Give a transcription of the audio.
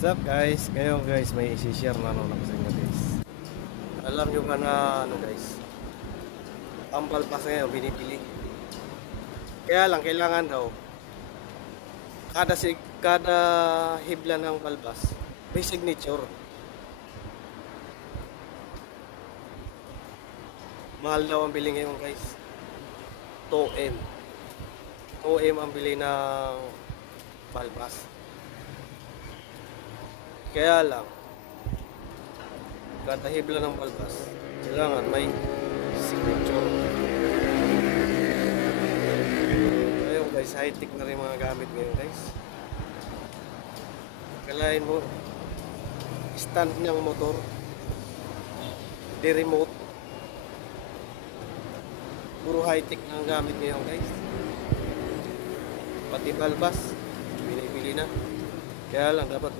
What's up guys? Ngayon guys, may isi-share na ako sa inyo guys. Alam nyo ba na guys, ang balbas ngayon binibili. Kaya lang kailangan daw kada hibla ng balbas may signature. Mahal daw ang bili ngayon guys. 2M. 2M ang bili ng balbas. Kaya lang, kada hibla ng balbas, kailangan may signature. Ayun guys, high-tech na rin mga gamit ngayon guys. Kalahin mo, stand niyang motor, di remote. Puro high-tech na ang gamit ngayon guys. Pati balbas, binibili na. Kaya lang dapat